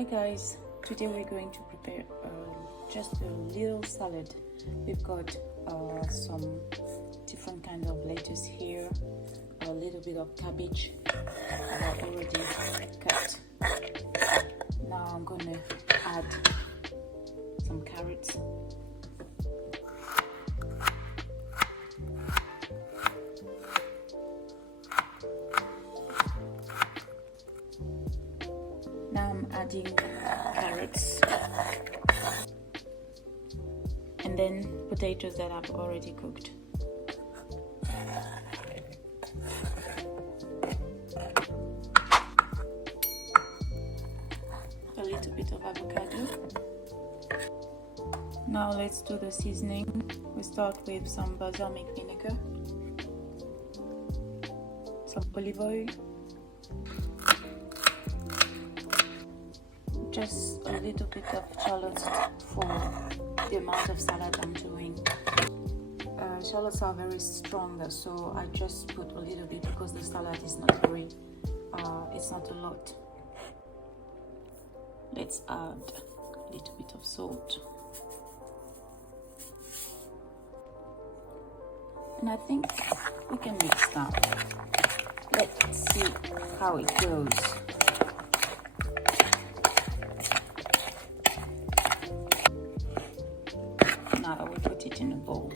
Hi guys, today we're going to prepare just a little salad. We've got some different kind of lettuce here, a little bit of cabbage already cut. Now I'm gonna add some carrots. Now I'm adding carrots and then potatoes that I've already cooked. A little bit of avocado. Now let's do the seasoning. We start with some balsamic vinegar, some olive oil, just a little bit of shallots for the amount of salad I'm doing. Shallots are very strong, so I just put a little bit because the salad is not very, it's not a lot. Let's add a little bit of salt. And I think we can mix now. Let's see how it goes. Now I will put it in a bowl.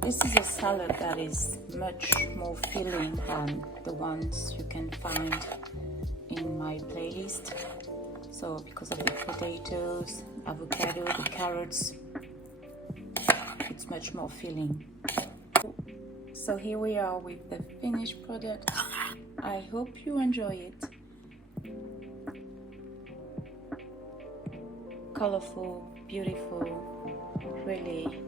This is a salad that is much more filling than the ones you can find in my playlist. So because of the potatoes, avocado, the carrots, it's much more filling. So here we are with the finished product. I hope you enjoy it. Colorful, beautiful, really